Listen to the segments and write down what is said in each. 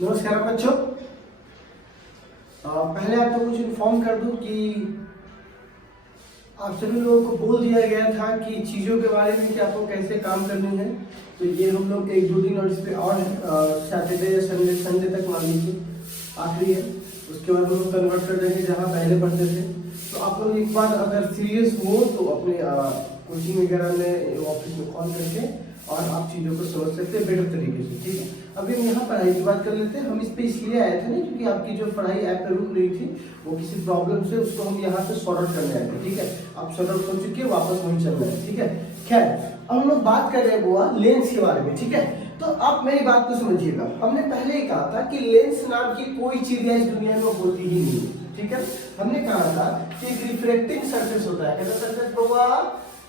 नमस्कार बच्चों। पहले आपको कुछ इन्फॉर्म कर दूं कि आप सभी लोगों को बोल दिया गया था कि चीज़ों के बारे में कि आपको कैसे काम करनी है। तो ये हम लोग एक दो दिन और इस पे और सैटरडे या संडे तक मान लीजिए आखिरी है। उसके बाद हम लोग कन्वर्ट कर देंगे जहाँ पहले पढ़ते थे। तो आप लोग एक बार अगर सीरियस हो तो अपने कोचिंग वगैरह में ऑफिस में कॉल करके और आप चीज़ों को समझ सकते हैं बेटर तरीके से। ठीक है, अभी हम यहाँ पढ़ाई की बात कर लेते हैं। हम इस पे इसलिए आए थे ना क्योंकि आपकी जो पढ़ाई ऐप पे रुक रही थी वो किसी प्रॉब्लम से, उसको हम यहाँ पे सॉर्ट आउट करने आए थे। ठीक है, आप सॉर्ट आउट कर चुके हैं, वापस वहीं चलना है। ठीक है, खैर अब हम लोग बात कर रहे हैं बुआ लेंस के बारे में। ठीक है, तो आप मेरी बात को समझिएगा। हमने पहले ही कहा था कि लेंस नाम की कोई चीज इस दुनिया में होती ही नहीं। ठीक है, हमने कहा था कि एक रिफ्रैक्टिंग सरफेस होता है। कैसा सरफेस हुआ?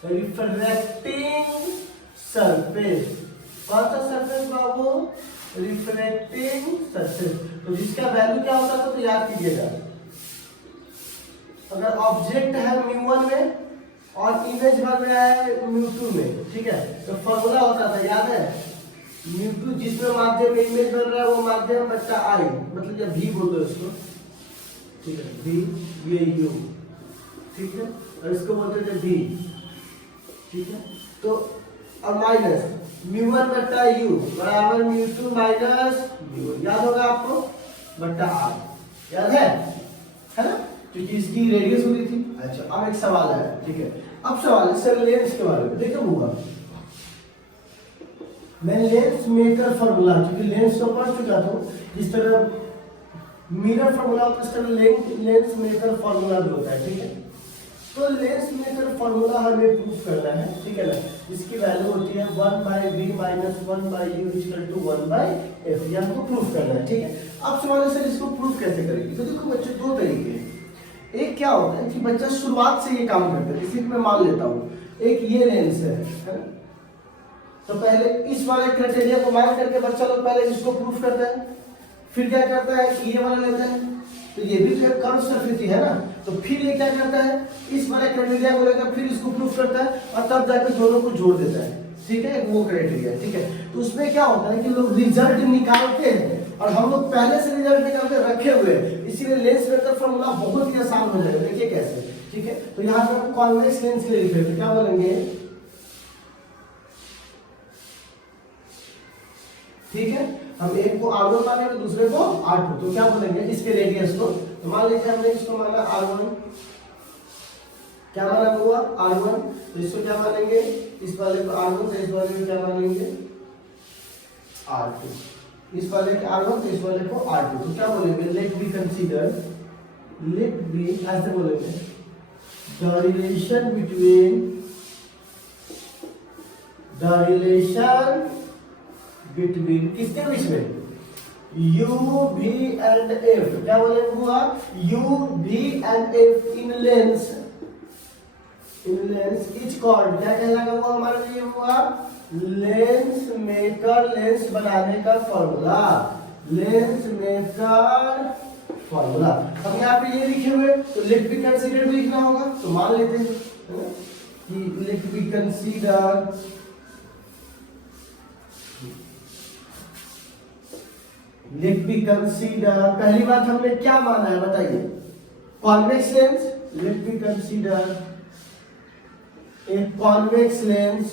Refracting surface. कौन सा सरफेस बाबू? Refracting surface. तो जिसका वैल्यू क्या होता था तो याद कीजिएगा। अगर ऑब्जेक्ट है μ1 में और इमेज बन रहा है μ2 में, ठीक है, तो फॉर्मूला होता था, याद है? μ2 जिसमें माध्यम में इमेज बन रहा है वो माध्यम बच्चा आई, मतलब जब v बोल दो इसको। ठीक है, v ये u, ठीक है, और इसको बोलते थे v। ठीक है, तो और माइनस μ1 बट्टा u बराबर μ2 माइनस u, याद होगा आपको, बट्टा r, याद है ना? क्योंकि इसकी रेडियस होती थी। अच्छा, अब एक सवाल है। ठीक है, अब सवाल है सर लेंस के बारे में। देखो होगा मैं लेंस मेकर फॉर्मूला, क्योंकि लेंस तो पढ़ चुका था, जिस तरह मिरर फॉर्मूला होता है इस तरह लेंस मेकर फॉर्मूला भी होता है। ठीक है, तो लेंस मेकर फॉर्मूला हमें प्रूफ करना है। ठीक है ना, इसकी वैल्यू होती है 1/v minus 1/u equal to 1/f। ये हमको प्रूफ करना है। ठीक है, अब सवाल है सर इसको प्रूफ कैसे करेंगे? तो देखो बच्चे दो तरीके हैं। एक क्या होता है कि बच्चा शुरुआत से ये काम करता है, जैसे मैं मान लेता हूँ एक ये लेंस है, तो पहले इस वाले क्राइटेरिया को मान करके बच्चा लोग पहले इसको प्रूफ करता है, फिर क्या करता है कि ये वाला लेता है, तो ये भी तो एक कर्व सरफेस ही है ना, तो फिर ये क्या करता है इस वाले क्राइटेरिया को लेकर फिर इसको प्रूफ करता है और तब जाकर दोनों को जोड़ देता है। ठीक है, वो क्राइटेरिया। ठीक है, तो उसमें क्या होता है कि लोग रिजल्ट निकालते हैं और हम लोग पहले से रिजल्ट निकाल के रखे हुए हैं, इसीलिए लेंस मेकर फॉर्मूला बहुत ही आसान हो जाएगा। देखिए कैसे। ठीक है, तो यहाँ पे हम कॉन्वेक्स लेंस के लिए लिख रहे थे, क्या बोलेंगे? ठीक है, हम एक को R1 मानेंगे दूसरे को R2, तो क्या बोलेंगे इसके रेडियस को? तो मान लीजिए हमने इसको माना R1, क्या माना हुआ R1, तो इसको क्या मानेंगे? इस वाले को R1, तो इस वाले को क्या मानेंगे? R2। इस वाले को R1, तो इस वाले को R2, तो क्या बोलेंगे? Let be consider, let be ऐसे बोलेंगे, द रिलेशन बिटवीन किसके बीच में? U, V and F। क्या बोलेंगे हुआ? U, V and F in lens is called, क्या कहलाएगा वो हमारे लिए हुआ? लेंस मेकर, लेंस बनाने का फॉर्मूला, लेंस मेकर फॉर्मूला। अब यहाँ पे ये लिखे हुए तो लेट बी कंसीडर भी लिखना होगा, तो मान लेते हैं कि लेट बी कंसीडर पहली बात हमने क्या माना है बताइए? Convex lens. Let be consider एक कॉन्वेक्स लेंस।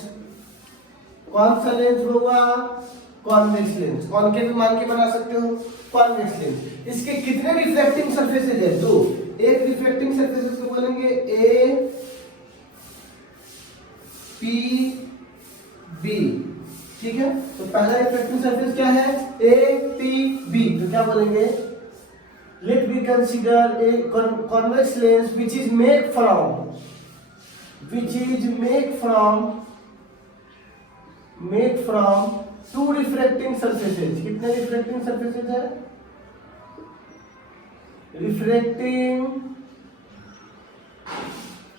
कौन सा लेंस होगा? Convex lens. कॉनकेव मान के बना सकते हो, कॉन्वेक्स लेंस। इसके कितने रिफ्लेक्टिंग सरफेसेज है? दो। एक रिफ्लेक्टिंग सरफेसेज को बोलेंगे ए पी बी। ठीक है, तो पहला रिफ्लेक्टिंग सरफेस क्या है? ए पी बी, तो क्या बोलेंगे? Let be consider a convex lens which is made from two refracting surfaces। कितने रिफ्लेक्टिंग सरफेसेज है? रिफ्रैक्टिंग,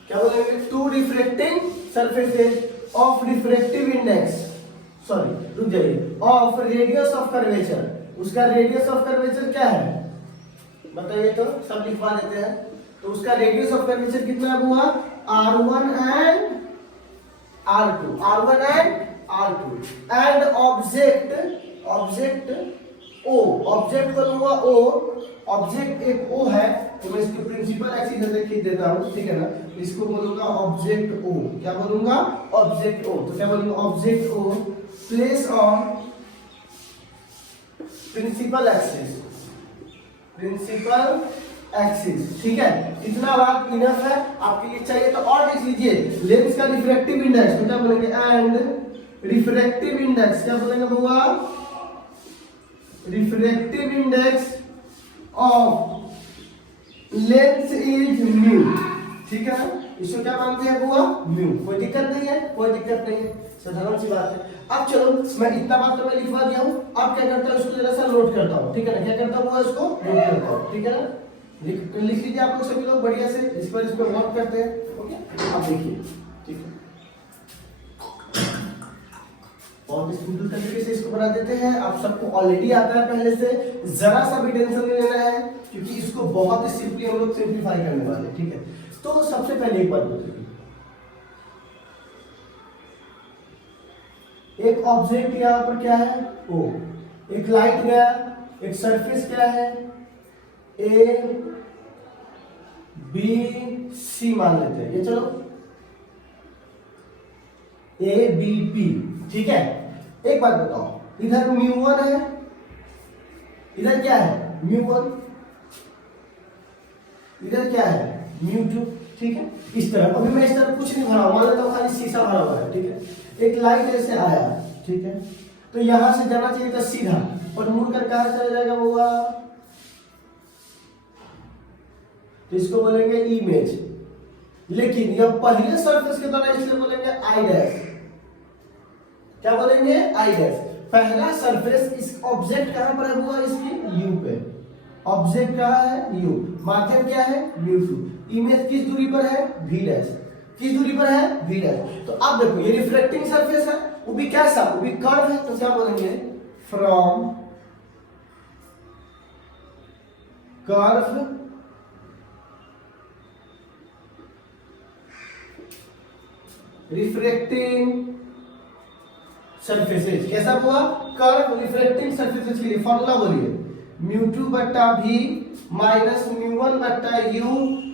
क्या बोलेंगे? Two refracting surfaces of refractive index, sorry रुक जाइए, ऑफ रेडियस ऑफ कर्वेचर। उसका रेडियस ऑफ कर्वेचर क्या है बताइए? तो सब लिखवा देते हैं। तो उसका रेडियस ऑफ कर्वेचर कितना हुआ? R1 and R2 and object O, object को लूंगा ओ, ऑब्जेक्ट एक ओ है तो मैं इसके प्रिंसिपल एक्सिस से खींच देता हूं, ठीक है ना। इसको बोलूंगा ऑब्जेक्ट ओ, क्या बोलूंगा, ऑब्जेक्ट ओ। तो क्या बोलूंगा, object O place on principal axis, principal axis, ठीक है। इतना बात इनफ है, आपके लिए चाहिए तो और देख लीजिए। लेंस का रिफ्रैक्टिव इंडेक्स तो क्या बोलेंगे, एंड रिफ्रैक्टिव इंडेक्स क्या बोलेंगे बुआ, refractive index of lens is mu, ठीक है ना। इसको क्या मानते हैं बुआ, म्यू। कोई दिक्कत नहीं है, कोई दिक्कत नहीं है, साधारण सी बात है। अब चलो मैं इतना बात तो मैं लिखवा दिया हूं, अब क्या करता हूं, इसको जरा सा नोट करता हूं, ठीक है ना। क्या करता हूं, इसको नोट करता हूं, ठीक है ना। लिख लीजिए आप लोग सभी लोग बढ़िया से, इस पर वर्क करते हैं, ओके। अब देखिए, ठीक है, बहुत सिंपल तरीके से इसको बना देते हैं। आप सबको ऑलरेडी आता है पहले से, जरा सा भी टेंशन नहीं लेना है, क्योंकि इसको बहुत ही सिंपली हम लोग सिंप्लीफाई करने वाले हैं, ठीक है। तो सबसे पहले एक बात बताइए, एक ऑब्जेक्ट यहां पर क्या है, ओ, एक लाइट गया, एक सरफेस क्या है, ए बी सी मान लेते हैं, ये चलो ए बी पी, ठीक है। एक बात बताओ, इधर μ1 है, इधर क्या है μ1, इधर क्या है μ2, ठीक है। इस तरह अभी मैं इस तरह कुछ नहीं भरा, मान लेता हूं खाली शीशा भरा हुआ है, ठीक है। एक लाइट ऐसे आया, ठीक है, तो यहां से जाना चाहिए था सीधा, और मुड़कर कहां चला जाएगा होगा, तो इसको बोलेंगे इमेज। लेकिन यह पहले सरफेस के द्वारा, इसलिए बोलेंगे आई डैश, क्या बोलेंगे, आई डैश। पहला सरफेस इस ऑब्जेक्ट कहां पर है हुआ, इसकी यू पे, ऑब्जेक्ट कहां है यू, माध्यम क्या है μ2, इमेज किस दूरी पर है v डैश, किस दूरी पर है v डैश। तो अब देखो ये रिफ्लेक्टिंग सरफेस है, वो भी कैसा, वो भी कर्व है, तो क्या बोलेंगे, फ्रॉम कर्व रिफ्रैक्टिंग सरफेसेस, कैसा हुआ, कर्व रिफ्रैक्टिंग सरफेसेस के लिए फॉर्मूला बोलिए, μ2 बट्टा v माइनस μ1 बट्टा u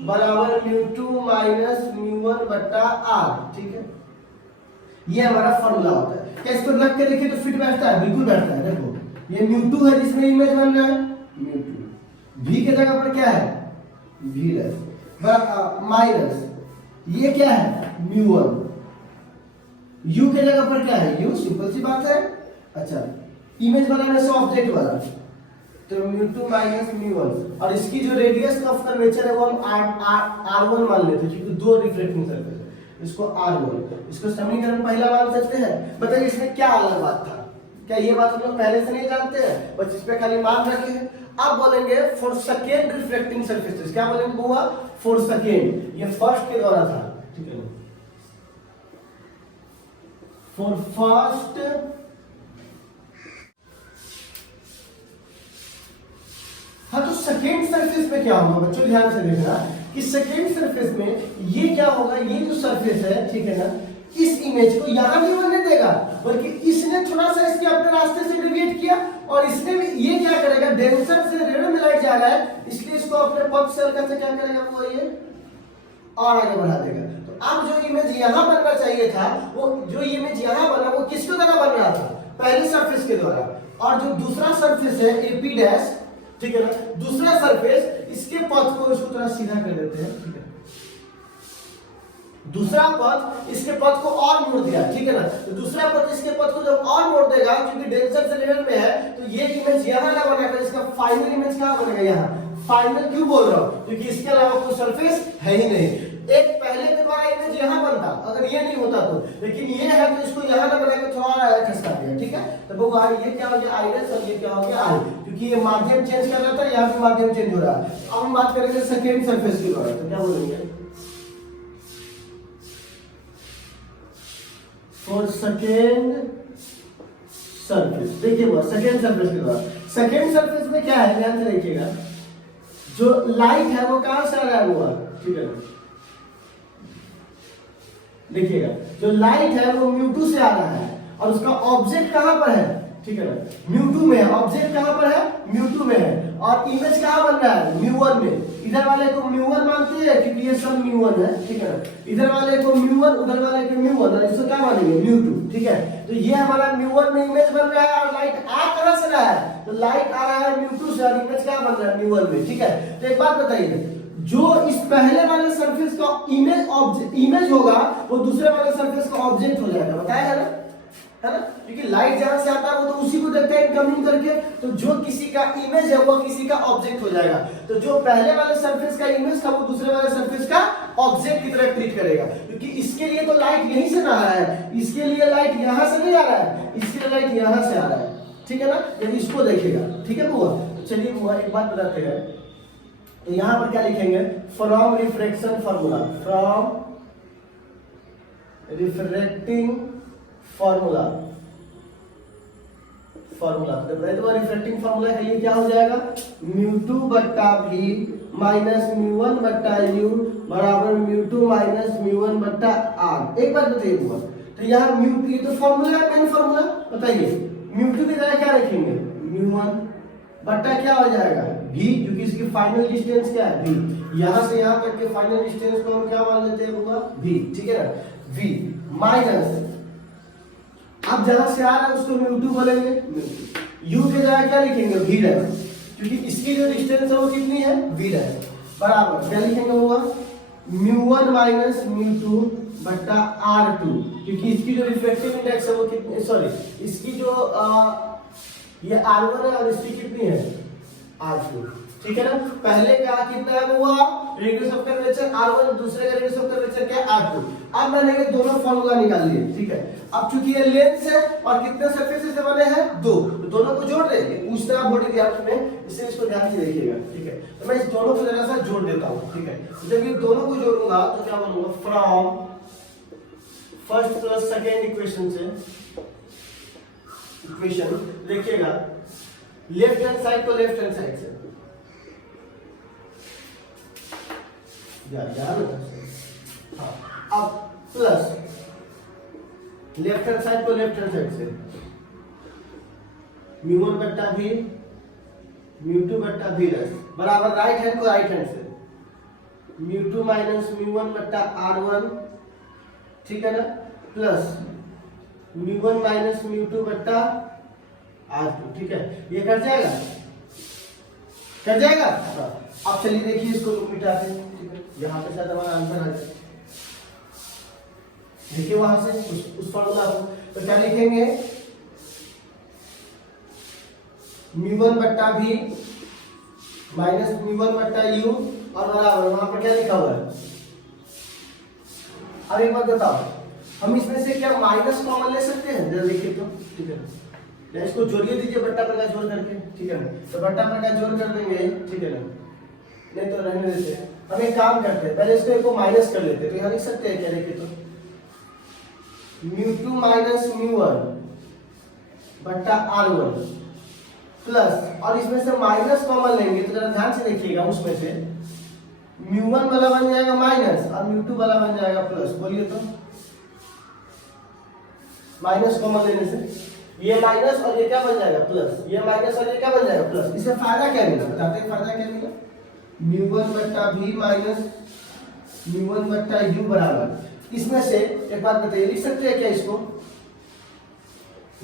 बराबर μ2 माइनस μ1 बट्टा r, ठीक है। ये हमारा फॉर्मूला होता है। क्या इसको रख के देखिए तो फिट बैठता है, बिल्कुल बैठता है। देखो ये μ2 है जिसमें इमेज बन रहा है μ2, v के जगह पर क्या है v डैश माइनस ये क्या है μ1, u के जगह पर क्या है u, सिंपल सी बात है। अच्छा, इमेज बनाने से ऑब्जेक्ट बना, तो μ2 माइनस μ1, और इसकी जो रेडियस ऑफ कर्वेचर है वो हम r1 मान लेते हैं, क्योंकि दो रिफ्लेक्टिंग सरफेस है, इसको r1, इसको समीकरण पहला मान सकते हैं। बताइए इसमें क्या अलग बात था, क्या ये बात हम लोग पहले से नहीं जानते हैं, बस इस पे खाली मान रखे हैं। अब बोलेंगे फॉर सेकेंड रिफ्लेक्टिंग सरफेसेस, क्या बोलेंगे हुआ, फॉर सेकेंड, ये फर्स्ट के द्वारा था, ठीक है, फॉर फर्स्ट हाँ। तो सेकेंड सरफेस में क्या होगा बच्चों, ध्यान से देखना कि सेकेंड सरफेस में ये क्या होगा, ये जो सरफेस है, ठीक है ना, इस इमेज को यहां नहीं बनने देगा, बल्कि इसने थोड़ा सा इसके अपने रास्ते से डेविएट किया, और इसने भी ये क्या करेगा, डेंसर से रेडियो में लाइट जा रहा है, इसलिए इसको अपने पथ से हल्का से क्या करेगा, वो ये और आगे बढ़ा देगा। तो अब जो इमेज यहां बनना चाहिए था, वो जो इमेज यहां बना वो किसके द्वारा बन रहा था, पहले सरफेस के द्वारा, और जो दूसरा सरफेस है एपी डैश, ठीक है ना, दूसरा सरफेस, इसके पथ को इसको थोड़ा सीधा कर देते हैं, ठीक है, दूसरा पथ इसके पथ को और मोड़ दिया, ठीक है ना। तो दूसरा पथ इसके पथ को जब और मोड़ देगा, क्योंकि डेंसर से लेवल में है, तो ये इमेज यहां ना बनेगा, इसका फाइनल इमेज कहां बनेगा, यहां। फाइनल क्यों बोल रहा हूं, क्योंकि इसके अलावा कोई सरफेस है ही नहीं। एक पहले के द्वारा इमेज यहां बनता, अगर ये नहीं होता तो, लेकिन ये है तो इसको यहां ना बनाकर थोड़ा खिसका दिया, ठीक है। तो वो ये क्या हो गया आइडस, और ये क्या हो गया आई, क्योंकि ये माध्यम चेंज कर रहा था, यहां पे माध्यम चेंज हो रहा है। अब हम बात करेंगे सेकेंड सरफेस के द्वारा, तो क्या बोलेंगे, फॉर सेकेंड सरफेस। देखिए वो सेकेंड सरफेस के द्वारा, सेकेंड सरफेस में क्या है, ध्यान से देखिएगा, जो लाइट है वो कहां से आ रहा है, वो ठीक है, देखिएगा जो लाइट है वो μ2 से आ रहा है, और उसका ऑब्जेक्ट कहां पर है, ठीक है ना, μ2 में है, ऑब्जेक्ट कहां पर है और इमेज कहाँ बन रहा है, म्यू1 में। इधर वाले को म्यू1 मानते हैं क्योंकि ये सब म्यू1 है, ठीक है ना। इधर वाले को म्यू1, उधर वाले को म्यू1, और इसको क्या मानेंगे, म्यू2, ठीक है। तो ये हमारा म्यू1 में इमेज बन रहा है और लाइट आ कहां से रहा है, तो लाइट आ रहा है म्यू2 से और इमेज क्या बन रहा है, म्यू1 में, ठीक है। तो एक बात बताइए, जो इस पहले वाले सरफेस का इमेज होगा वो दूसरे वाले सरफेस का ऑब्जेक्ट हो जाएगा, बताया है ना, क्योंकि लाइट जहां से आता है वो तो उसी को देखता है इनकमिंग करके, तो जो किसी का इमेज है वो किसी का ऑब्जेक्ट हो जाएगा। तो जो पहले वाले सरफेस का इमेज था वो दूसरे वाले सरफेस का ऑब्जेक्ट की तरह ट्रीट करेगा, क्योंकि इसके लिए तो लाइट यहीं से आ रहा है, इसके लिए लाइट यहां से नहीं आ रहा है, इसके लिए लाइट यहां से आ रहा है, ठीक है ना। यदि इसको देखेगा, ठीक है बुआ। तो चलिए बुआ एक बात बताते हैं, तो यहां पर क्या लिखेंगे, from refraction formula, from refracting formula, तो रिफ्रैक्टिंग फार्मूला के लिए क्या हो जाएगा, म्यू2 बट्टा v माइनस म्यू1 बट्टा u बराबर म्यू2 माइनस म्यू1 बट्टा r। एक बात बताइए बुआ, तो यहाँ म्यू, ये तो फार्मूला है, मेन फार्मूला, बताइए म्यू2 की जगह क्या रखेंगे, म्यू1 बट्टा क्या हो जाएगा v, क्योंकि इसकी फाइनल डिस्टेंस क्या है v, यहां से यहां तक के फाइनल डिस्टेंस को हम क्या मान लेते हैं बुआ, v, ठीक है ना, v माइनस, अब जहां से आ रहा है उसको म्यू2 बोलेंगे, u के जगह क्या लिखेंगे, v डैश, क्योंकि इसकी जो डिस्टेंस है वो कितनी है, v डैश, बराबर क्या लिखेंगे होगा, म्यू1 माइनस म्यू2 बट्टा r2, क्योंकि इसकी जो रिफ्रैक्टिव इंडेक्स है वो कितनी, सॉरी इसकी जो ये r1 है और इसकी कितनी है, r2, ठीक है ना। पहले का कितना है हुआ, रेडियस ऑफ कर्वेचर r1, दूसरे का रेडियस ऑफ कर्वेचर क्या है, r2। अब मैंने ये दोनों फार्मूला निकाल लिए, ठीक है। अब चूंकि ये लेंस है और कितने सरफेस से बने हैं, दो, तो दोनों को जोड़ देंगे, पूछना बॉडी डायग्राम में, इससे इसको ध्यान से देखिएगा, ठीक है। तो मैं इस दोनों को जरा सा जोड़ देता हूं, ठीक है। जब ये दोनों को जोड़ूंगा तो क्या बनूंगा, from first plus second equation से, इक्वेशन देखिएगा, लेफ्ट हैंड साइड को लेफ्ट हैंड साइड से, हाँ, अब प्लस लेफ्ट हैंड साइड को लेफ्ट हैंड साइड से, म्यू1 बट्टा v म्यू2 बट्टा v डैश बराबर राइट हैंड को राइट हैंड से, म्यू2 माइनस म्यू1 बट्टा r1, ठीक है ना, प्लस म्यू1 माइनस म्यू2 बट्टा r2, ठीक है। ये कट जाएगा, कट जाएगा। अब चलिए देखिए इसको मिटाते हैं, ठीक है, यहाँ पे शायद हमारा आंसर आ जाए, देखिए वहां से उस फार्मूला को, तो क्या लिखेंगे, म्यू1 बट्टा v माइनस म्यू1 बट्टा u और बराबर वहां पर क्या लिखा हुआ है। अब एक बात बताओ, हम इसमें से क्या माइनस कॉमन ले सकते हैं, जरा देखिए तो, ठीक है, या इसको जोड़िए दीजिए बट्टा पर का जोड़ करके, ठीक है ना, तो बट्टा पर का जोड़ कर देंगे, ठीक है ना, नहीं तो रहने देते हैं। हम एक काम करते हैं, पहले इसको माइनस कर लेते हैं, तो यहाँ लिख सकते हैं क्या, देखिए तो म्यू2 माइनस म्यू1 बट्टा r1 प्लस, और इसमें से माइनस कॉमन लेंगे तो जरा ध्यान से देखिएगा, उसमें से म्यू1 वाला बन जाएगा माइनस और म्यू2 वाला बन जाएगा प्लस, बोलिए तो, माइनस कॉमन लेने से ये माइनस और ये क्या बन जाएगा, प्लस, ये माइनस और ये क्या बन जाएगा, प्लस। इससे फायदा क्या मिला, बताते हैं फायदा क्या मिला, म्यू1 बट्टा v माइनस म्यू1 बट्टा u बराबर, इसमें से एक बात बताइए, लिख सकते हैं क्या इसको,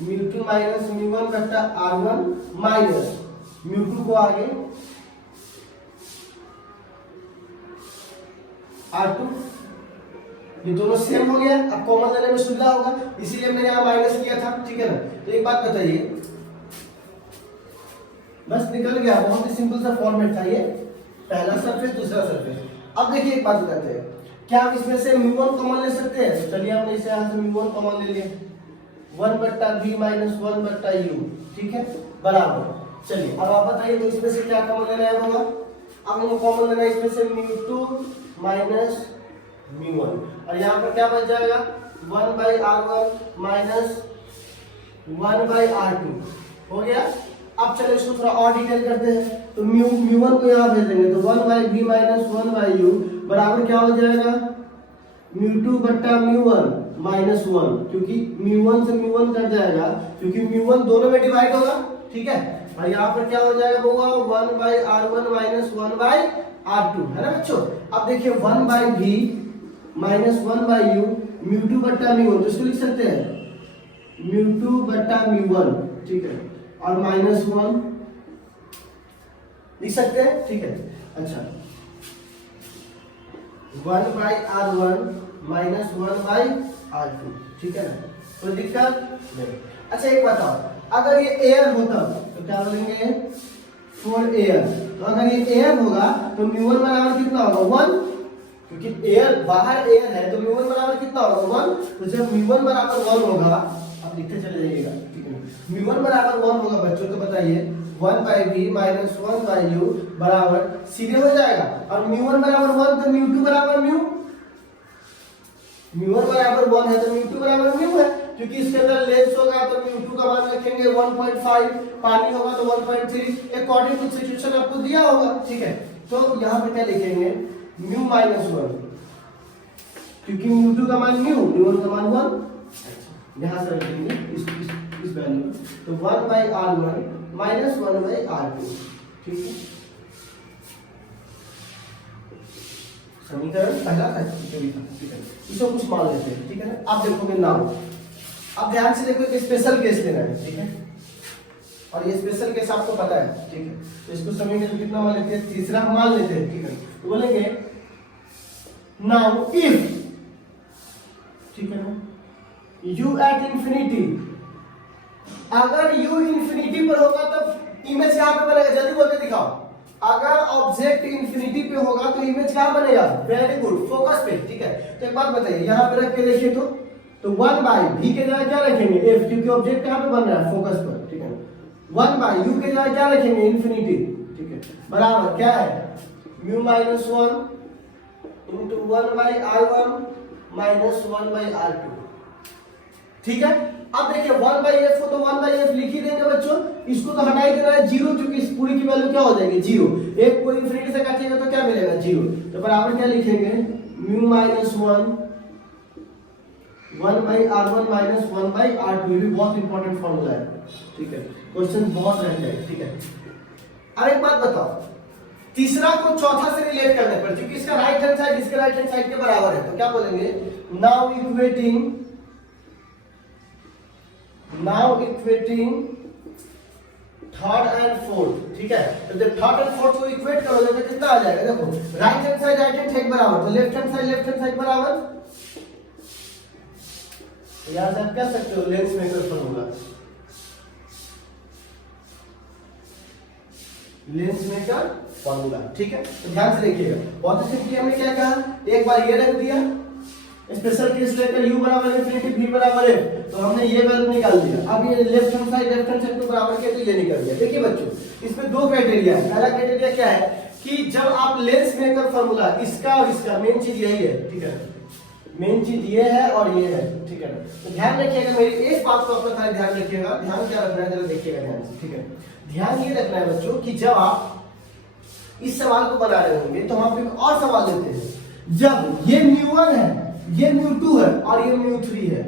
म्यू2 माइनस म्यू1 बट्टा r1 माइनस म्यू2 को आगे r2, ये दोनों सेम हो गया, अब कॉमन लेने में सुविधा होगा, इसीलिए मैंने यहाँ माइनस किया था, ठीक है ना। तो एक बात बताइए, बस निकल गया, बहुत ही सिंपल सा फॉर्मेट था ये, पहला सरफेस दूसरा सरफेस। अब देखिए एक बात बताते हैं, क्या हम इसमें से म्यू1 कॉमन ले सकते हैं, तो चलिए हमने इसे यहाँ से म्यू1 कॉमन ले लिए, 1 बट्टा v माइनस 1 बट्टा u, ठीक है, बराबर। चलिए अब आप बताइए, तो इसमें से क्या कॉमन लेना है होगा, अब हमको कॉमन लेना है इसमें से म्यू2 माइनस म्यू1, और यहाँ पर क्या बच जाएगा, 1 by r1 minus 1 by r2, हो गया। अब चलो इसको थोड़ा और डिटेल करते हैं, तो म्यू1 को यहाँ भेज देंगे, तो 1 by v minus 1 by u बराबर क्या हो जाएगा, म्यू2 बट्टा म्यू1 माइनस 1, क्योंकि म्यू1 से म्यू1 कट जाएगा, क्योंकि म्यू1 दोनों में डिवाइड होगा, ठीक है, और यहाँ पर क्या हो जाएगा बउआ 1/r1 माइनस 1/r2 है ना बच्चों। अब देखिए 1/v माइनस 1/u μ2 बट्टा μ1, तो इसको लिख सकते हैं μ2 बट्टा μ1, ठीक है, और माइनस 1 लिख सकते हैं, ठीक है। अच्छा 1/r1 माइनस 1/r2, ठीक है ना, कोई दिक्कत नहीं। अच्छा एक बताओ, अगर ये एयर होता तो क्या बोलेंगे फॉर एयर, तो अगर ये एयर होगा तो μ1 बराबर कितना होगा 1, क्योंकि एयर बाहर एयर है तो μ1 बराबर कितना होगा 1, तो जब μ1 बराबर 1 होगा, आप लिखते चले जाइएगा, ठीक है, μ1 बराबर 1 होगा बच्चों, तो बताइए 1/v माइनस 1/u बराबर सीधे हो जाएगा, और μ1 बराबर 1 तो μ2 बराबर μ, μ1 बराबर 1 है तो μ2 बराबर μ है, क्योंकि इसके अंदर लेंस होगा तो μ2 का मान रखेंगे 1.5, पानी होगा तो 1.3, अकॉर्डिंग टू सिचुएशन आपको दिया होगा, ठीक है। तो यहाँ पे क्या लिखेंगे μ माइनस 1, क्योंकि μ2 का मान μ, μ1 का मान 1, यहाँ से रखेंगे इस वैल्यू, तो 1/r1 माइनस 1/r2, ठीक है। समीकरण पहला था, ठीक है, इसको कुछ मान लेते हैं, ठीक है ना। अब देखोगे नाउ, अब ध्यान से देखो एक स्पेशल केस लेना है, ठीक है, और ये स्पेशल केस आपको पता है, ठीक है, तो इसको समीकरण कितना मान लेते हैं, तीसरा मान लेते हैं, ठीक है। तो बोलेंगे नाउ इफ, ठीक है ना, u एट इंफिनिटी, अगर u इंफिनिटी पर होगा तो इमेज कहां पे बनेगा, जल्दी बोल के दिखाओ। अगर ऑब्जेक्ट इंफिनिटी पे होगा तो इमेज कहां बनेगा, वेरी गुड, फोकस पे, ठीक है। तो एक बात बताइए, यहां पे रख के देखिए तो 1/v के जगह क्या रखेंगे f, क्योंकि ऑब्जेक्ट कहां पे बन रहा है, फोकस पर, ठीक है। 1/u के जगह क्या रखेंगे, इंफिनिटी, ठीक है, बराबर क्या है μ minus 1 into 1/r1 minus 1/r2, ठीक है। अब देखिए 1/f को तो 1/f लिख ही देंगे बच्चों, इसको तो हटा ही देना है 0, क्योंकि इस पूरी की वैल्यू क्या हो जाएगी 0, एक को इंफिनिटी से काटिएगा तो क्या मिलेगा 0, तो बराबर क्या लिखेंगे μ माइनस 1/r1 माइनस 1/r2, ये भी बहुत इंपॉर्टेंट फॉर्मूला है, ठीक है, क्वेश्चन बहुत रहते हैं, ठीक है। अब एक बात बताओ, तीसरा को चौथा से रिलेट करने पर, क्योंकि इसका राइट हैंड साइड इसके राइट हैंड साइड के बराबर है, तो क्या बोलेंगे now equating third and fourth, ठीक है। तो जब थर्ड एंड फोर्थ को इक्वेट करोगे तो कितना आ जाएगा, देखो राइट हैंड साइड बराबर, तो लेफ्ट हैंड साइड बराबर, यहां से आप कह सकते हो lens maker formula, lens maker formula, ठीक है। तो ध्यान से देखिएगा, बहुत सिंपली हमने क्या कहा, एक बार ये रख दिया, स्पेशल केस लेकर u बराबर इंफिनिटी v बराबर है, तो हमने ये वैल्यू निकाल दिया। अब ये लेफ्ट हैंड साइड को बराबर किया तो ये निकल गया। देखिए बच्चों, इसमें दो क्राइटेरिया है। पहला क्राइटेरिया क्या है कि जब आप लेंस मेकर फॉर्मूला इसका और इसका, मेन चीज यही है, ठीक है, मेन चीज ये है और ये है, ठीक है। तो ध्यान रखिएगा, मेरी एक बात को अपना खाली ध्यान रखिएगा, ध्यान क्या रखना है जरा देखिएगा ध्यान से, ठीक है। ध्यान ये रखना है बच्चों कि जब आप इस सवाल को बना रहे होंगे तो हम एक और सवाल लेते हैं, जब ये μ1 है, ये μ2 है और ये μ3 है,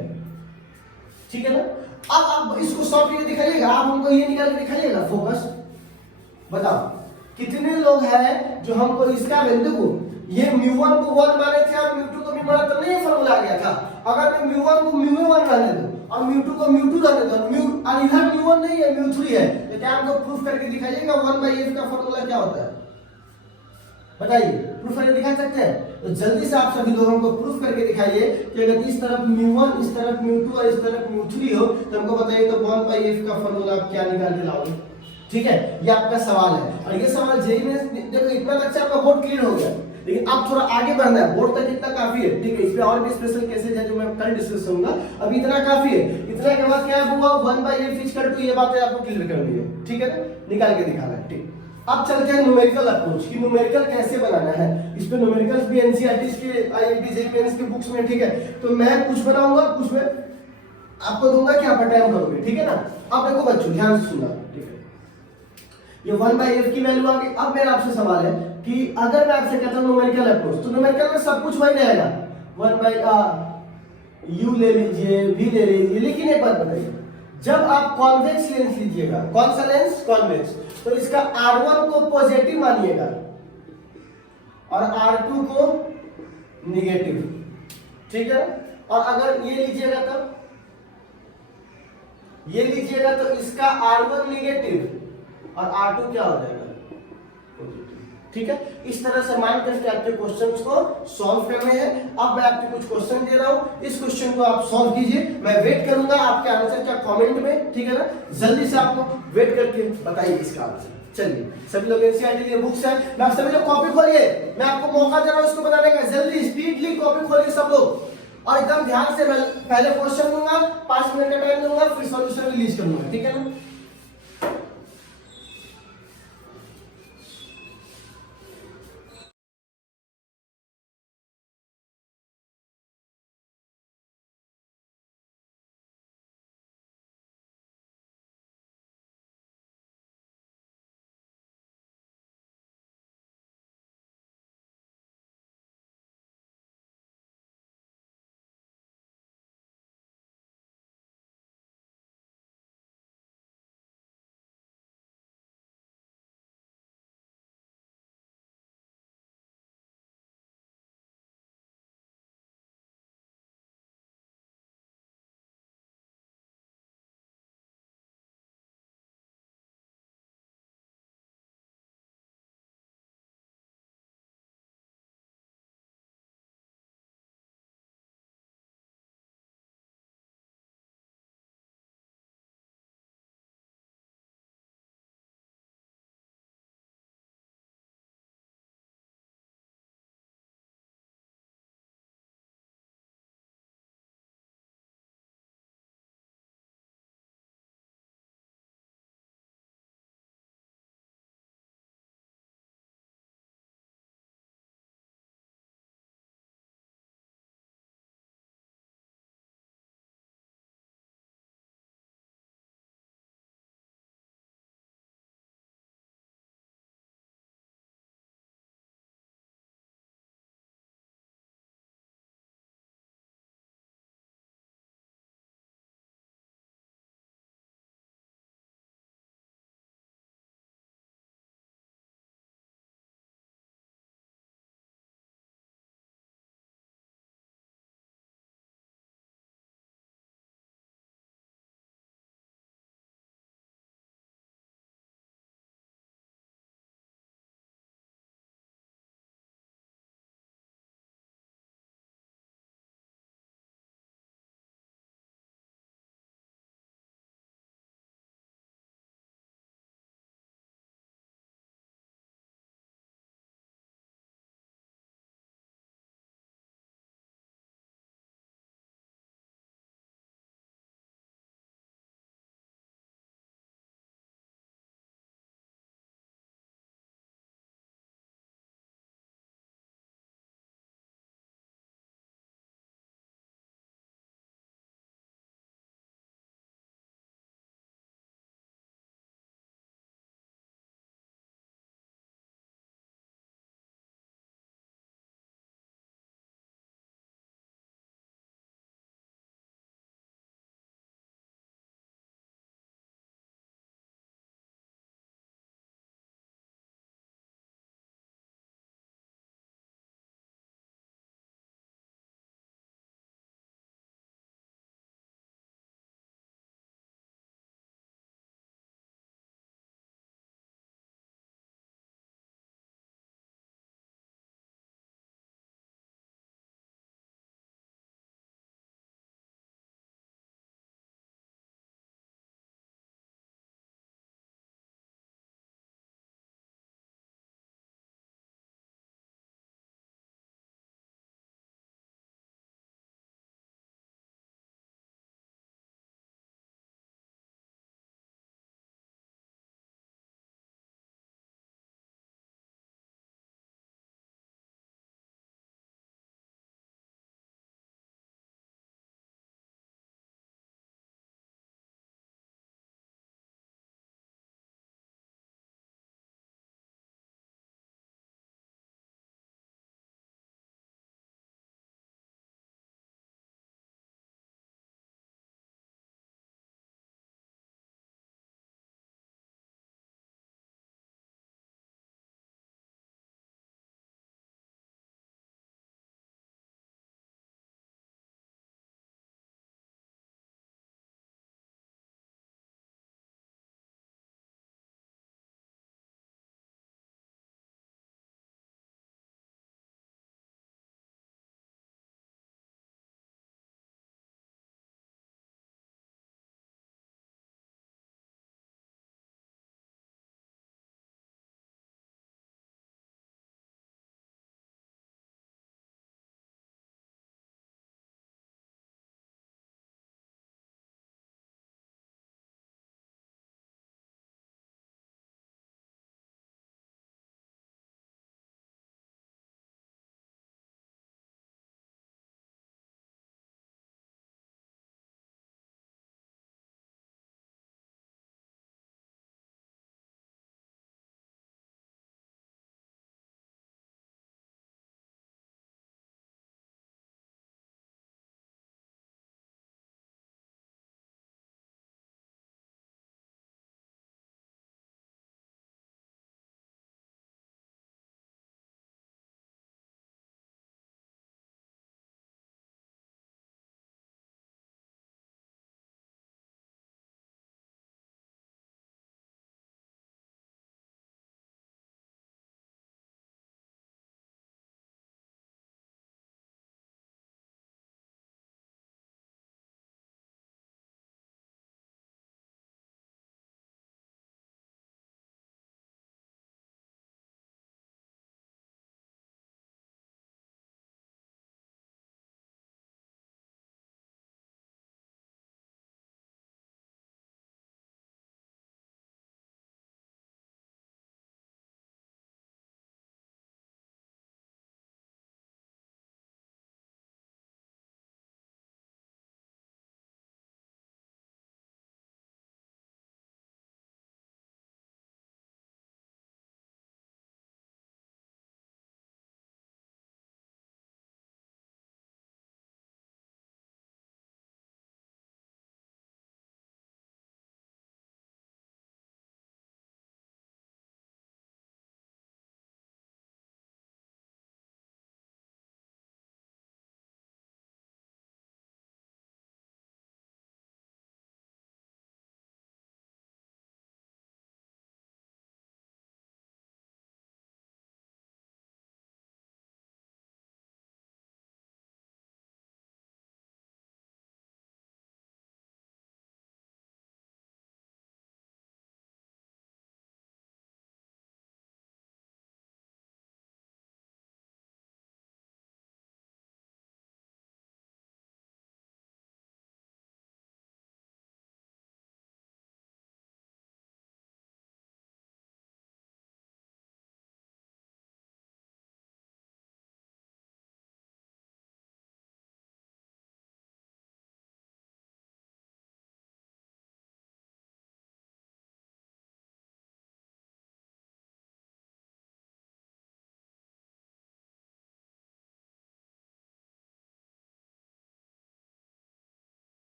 ठीक है ना। अब आप इसको सॉल्व करके दिखाइएगा, आप हमको ये निकाल के दिखाइएगा, फोकस बताओ कितने लोग हैं जो हमको इसका वैल्यू को, ये μ1 को 1 माने थे और μ2 को भी माना, तो नहीं फॉर्मूला आ गया था। अगर मैं μ1 को μ1 रहने दो और μ2 को μ2 रहने दो, और इधर μ1 नहीं है μ3 है, तो क्या हमको प्रूफ करके दिखाइएगा 1/f का फॉर्मूला क्या होता है, बताइए, प्रूफ करके दिखा सकते हैं। तो जल्दी से आप सभी लोग हमको प्रूफ करके दिखाइए कि अगर इस तरफ μ1, इस तरफ μ2 और इस तरफ μ3 हो तो हमको बताइए तो 1/f का फॉर्मूला आप क्या निकाल के लाओगे, ठीक है। ये आपका सवाल है, और ये सवाल जेई में देखो इतना तक से आपका बोर्ड क्लियर हो गया, लेकिन अब थोड़ा आगे बढ़ना है, बोर्ड तक इतना काफी है, ठीक है। इस पे और भी स्पेशल केसेस है जो मैं कल डिस्कस करूंगा, अभी इतना काफी है। इतना के बाद क्या हुआ 1/f इक्वल टू, ये बातें आपको क्लियर करनी है, ठीक है ना, निकाल के दिखाना है, ठीक। अब चलते हैं न्यूमेरिकल अप्रोच कि न्यूमेरिकल कैसे बनाना है। इस पे न्यूमेरिकल्स भी एनसीईआरटी के, आईआईटी जेईई मेंस के बुक्स में, ठीक है। तो मैं कुछ बनाऊंगा, कुछ में आपको दूंगा कि आप अटेम्प्ट करोगे, ठीक है ना। अब देखो बच्चों ध्यान से सुनना, ठीक है। ये 1/f की वैल्यू आ गई। अब मेरा आपसे सवाल है कि अगर मैं आपसे कहता हूं न्यूमेरिकल अप्रोच, तो न्यूमेरिकल में सब कुछ वही रहेगा, 1/u ले लीजिए, v ले लीजिए, लेकिन एक बात बताइए, जब आप कॉन्वेक्स लेंस लीजिएगा, कौन सा लेंस? कॉन्वेक्स, तो इसका R1 को पॉजिटिव मानिएगा और R2 को निगेटिव, ठीक है। और अगर ये लीजिएगा तब ये लीजिएगा तो इसका R1 निगेटिव और R2 क्या हो जाएगा? पॉजिटिव, ठीक है। इस तरह से मान करके आपके क्वेश्चंस को सॉल्व करने हैं। अब मैं आपको कुछ क्वेश्चन दे रहा हूं, इस क्वेश्चन को आप सॉल्व कीजिए। मैं वेट करूंगा आपके आंसर का कमेंट में, ठीक है ना। जल्दी से आप लोग वेट करके बताइए इसका आंसर। चलिए सभी लोग एनसीईआरटी की बुक्स है, मैं आप सभी लोग कॉपी खोलिए, मैं आपको मौका दे रहा हूं इसको बताने का। जल्दी स्पीडली कॉपी खोलिए सब लोग और एकदम ध्यान से। मैं पहले क्वेश्चन दूंगा, 5 मिनट का टाइम दूंगा, फिर सॉल्यूशन रिलीज करूंगा, ठीक है ना।